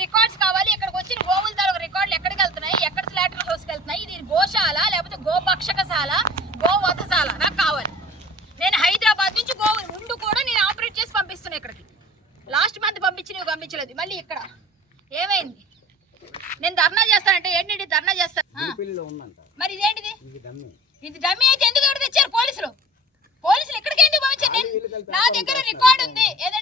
Records కావాలి. ఇక్కడికి వచ్చిన గోవుల తాలూకు రికార్డులు ఎక్కడికి వెళ్తున్నాయి? ఎక్కడ స్లాటర్ హౌస్కి వెళ్తున్నాయి? ఇది గోశాల లేకపోతే గోపక్షకశాల గోవధశాల నాకు కావాలి. నేను హైదరాబాద్ నుంచి గోవు ఉండు కూడా నేను ఆపరేట్ చేసి పంపిస్తున్నాను ఇక్కడికి. లాస్ట్ మంత్ పంపించినవి పంపించలేదు. మళ్ళీ ఇక్కడ. ఏమైంది? నేను ధర్నా చేస్తానంటే ఏంటి ధర్నా చేస్తాను మరి ఇదేంటిది ఇది డమ్మి అయితే ఎందుకు ఎక్కడ తెచ్చారు? పోలీసులు. పోలీసులు ఇక్కడికి ఎందుకు పంపించారు? నా దగ్గర రికార్డు ఉంది. ఏదైనా